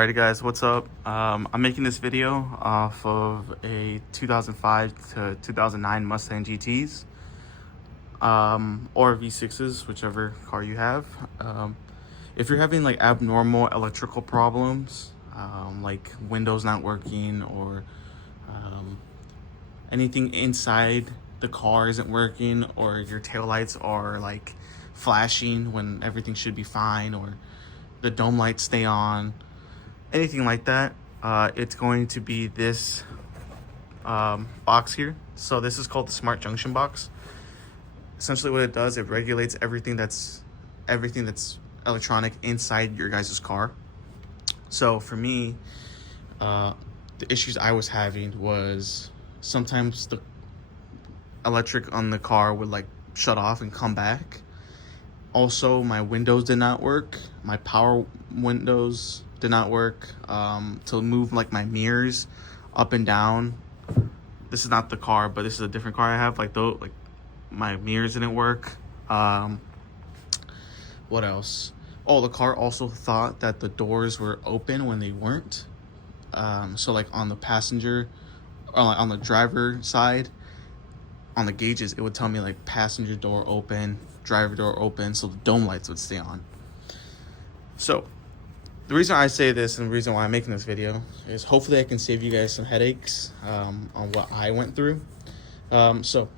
Alrighty guys, what's up? I'm making this video off of a 2005 to 2009 Mustang GTs or V6s, whichever car you have. If you're having like abnormal electrical problems, like windows not working or anything inside the car isn't working, or your taillights are like flashing when everything should be fine, or the dome lights stay on, anything like that, it's going to be this box here. So this is called the Smart Junction box. Essentially what it does, it regulates everything that's electronic inside your guys' car. So for me, the issues I was having was sometimes the electric on the car would like shut off and come back. Also, my windows did not work. My power windows did not work to move like my mirrors up and down. This is not the car, but this is a different car I have. Like my mirrors didn't work. What else? Oh, the car also thought that the doors were open when they weren't. So like on the passenger, or like on the driver side, on the gauges, it would tell me like passenger door open, driver door open, so the dome lights would stay on. So the reason I say this and the reason why I'm making this video is hopefully I can save you guys some headaches on what I went through. So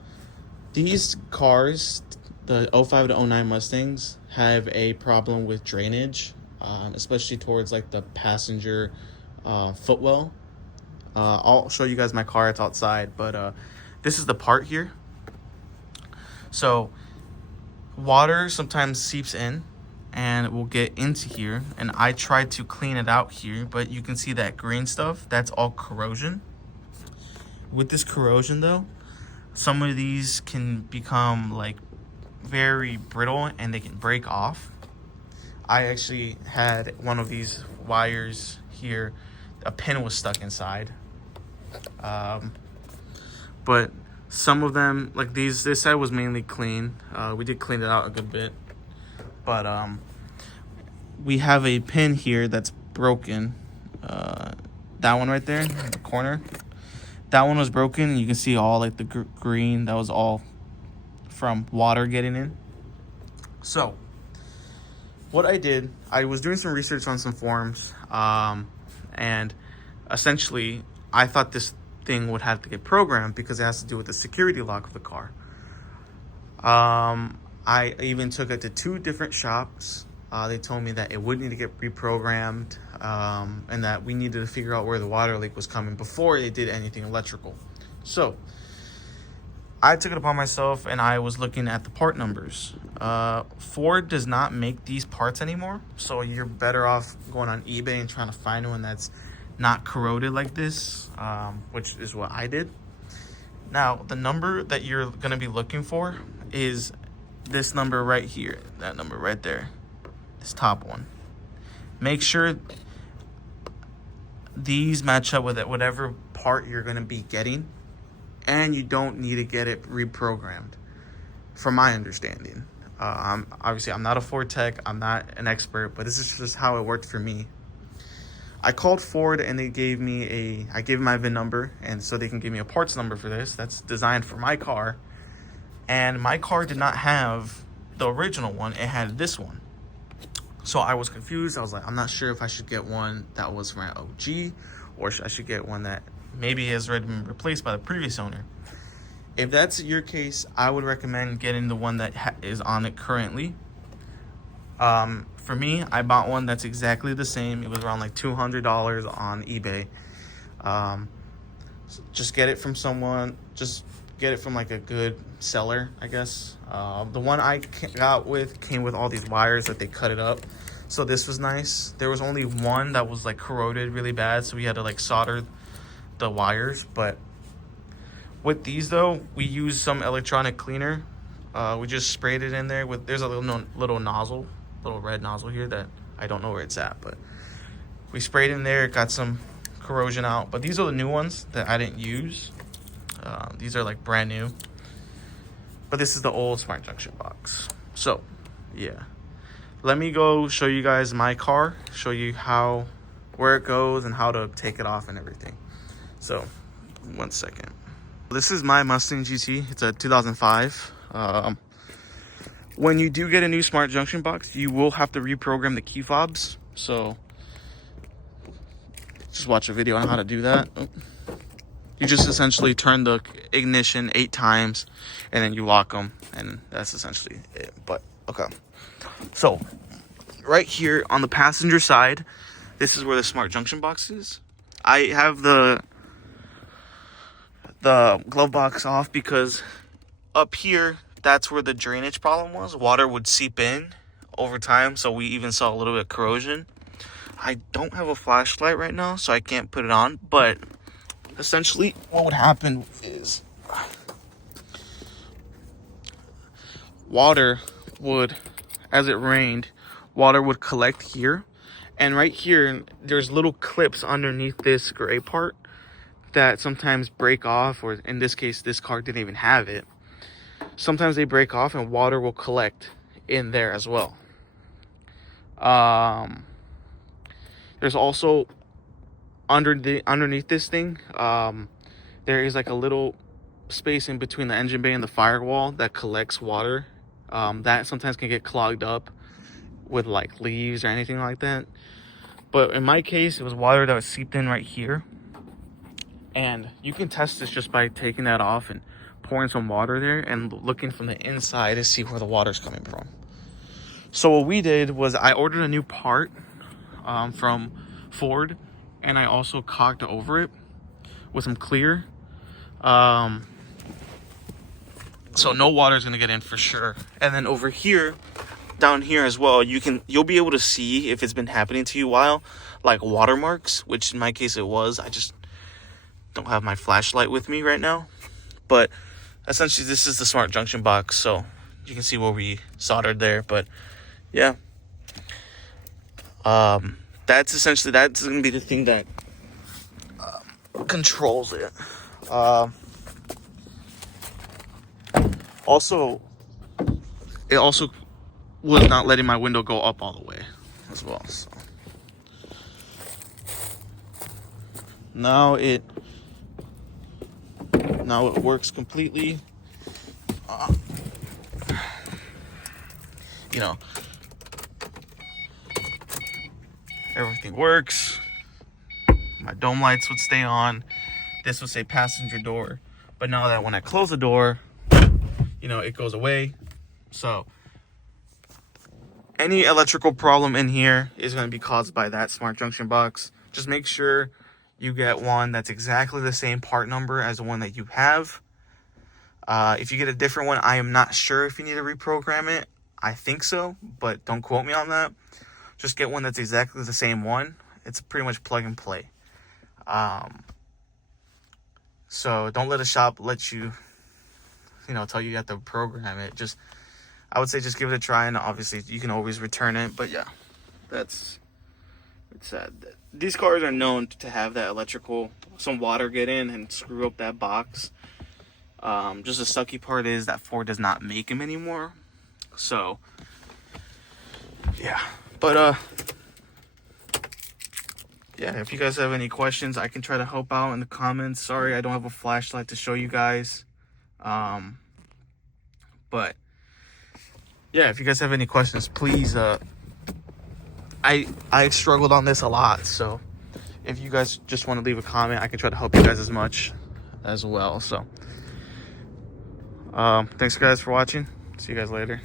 these cars, the 05 to 09 Mustangs, have a problem with drainage, especially towards like the passenger footwell. I'll show you guys my car. It's outside, but this is the part here. So water sometimes seeps in and it will get into here, and I tried to clean it out here, but you can see that green stuff, that's all corrosion. With this corrosion though, some of these can become like very brittle and they can break off. I actually had one of these wires here, a pin was stuck inside. But some of them, like this side was mainly clean. We did clean it out a good bit, but we have a pin here that's broken. That one right there in the corner, that one was broken, and you can see all like the green, that was all from water getting in. So what I did, I was doing some research on some forums, and essentially I thought this thing would have to get programmed because it has to do with the security lock of the car. I even took it to 2 different shops. They told me that it would need to get reprogrammed, and that we needed to figure out where the water leak was coming before they did anything electrical. So I took it upon myself and I was looking at the part numbers. Ford does not make these parts anymore, so you're better off going on eBay and trying to find one that's not corroded like this, which is what I did. Now, the number that you're going to be looking for is this number right here, that number right there, this top one. Make sure these match up with it, whatever part you're going to be getting, and you don't need to get it reprogrammed, from my understanding. Obviously, I'm not a Ford tech, I'm not an expert, but this is just how it worked for me. I called Ford and they gave me I gave them my VIN number, and so they can give me a parts number for this that's designed for my car. And my car did not have the original one, it had this one. So I was confused. I was like, I'm not sure if I should get one that was my OG, or I should get one that maybe has already been replaced by the previous owner. If that's your case, I would recommend getting the one that is on it currently. For me, I bought one that's exactly the same. It was around like $200 on eBay. Just get it from someone. Just get it from like a good seller, I guess. The one I got with came with all these wires that they cut it up. So this was nice. There was only one that was like corroded really bad, so we had to like solder the wires. But with these though, we used some electronic cleaner. We just sprayed it in there with, there's a little nozzle, little red nozzle here that I don't know where it's at, but we sprayed in there, got some corrosion out. But these are the new ones that I didn't use. These are like brand new, but this is the old Smart Junction box. So yeah, let me go show you guys my car, show you how where it goes and how to take it off and everything. So 1 second. This is my Mustang GT. It's a 2005. When you do get a new smart junction box, you will have to reprogram the key fobs. So just watch a video on how to do that. You just essentially turn the ignition 8 times and then you lock them, and that's essentially it. But okay, so right here on the passenger side, this is where the smart junction box is. I have the glove box off because up here, that's where the drainage problem was. Water would seep in over time, so we even saw a little bit of corrosion. I don't have a flashlight right now, so I can't put it on, but essentially what would happen is water would, as it rained, water would collect here, and right here there's little clips underneath this gray part that sometimes break off, or in this case this car didn't even have it. Sometimes they break off and water will collect in there as well. There's also underneath this thing, there is like a little space in between the engine bay and the firewall that collects water. That sometimes can get clogged up with like leaves or anything like that. But in my case, it was water that was seeped in right here. And you can test this just by taking that off and pouring some water there and looking from the inside to see where the water's coming from. So what we did was I ordered a new part from Ford, and I also caulked over it with some clear. So no water is gonna get in for sure. And then over here, down here as well, you'll be able to see if it's been happening to you a while, like watermarks, which in my case it was. I just don't have my flashlight with me right now, but essentially this is the smart junction box, so you can see where we soldered there. But yeah, that's gonna be the thing that controls it. Also, it also was not letting my window go up all the way as well. So now it works completely. You know, everything works. My dome lights would stay on. This would say passenger door, but now that when I close the door, you know, it goes away. So any electrical problem in here is going to be caused by that smart junction box. Just make sure you get one that's exactly the same part number as the one that you have. If you get a different one, I am not sure if you need to reprogram it. I think so, but don't quote me on that. Just get one that's exactly the same one. It's pretty much plug and play. So don't let a shop let you, tell you have to program it. I would say just give it a try, and obviously you can always return it. But yeah, it's sad. These cars are known to have that some water get in and screw up that box. Just the sucky part is that Ford does not make them anymore. So yeah, but yeah, if you guys have any questions, I can try to help out in the comments. Sorry, I don't have a flashlight to show you guys. But yeah, if you guys have any questions, please, I struggled on this a lot, so if you guys just want to leave a comment, I can try to help you guys as much as well. So thanks guys for watching. See you guys later.